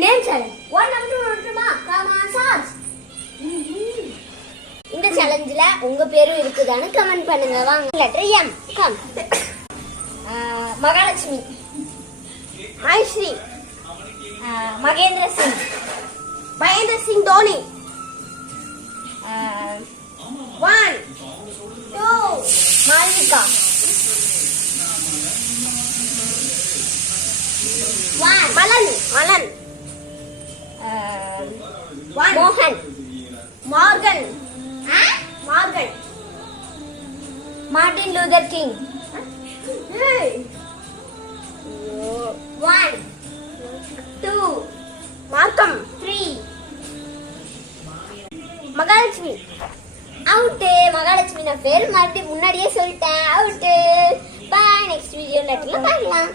Name challenge 1 number வரட்டுமா? Come on charge. இந்த சேலஞ்சில உங்க பேரும் இருக்குதான்னு கமெண்ட் பண்ணுங்க. வாங்க. Letter M. Come. Mahalakshmi, Ayushree, Mahendra Singh, Mahendra Singh Dhoni, 1 2 Malvika, 1 Malan, Malan, 1 மோகன், Morgan, Morgan, Martin Luther King, 1 2 மார்க்கம், 3 மகாலட்சுமி. அவுட்டு. மகாலட்சுமி நான் பேர் மறுபடியும் முன்னாடியே சொல்லிட்டேன். அவுட்டு. பாய். நெக்ஸ்ட் வீடியோ லெட்டர்ல பார்க்கலாம்.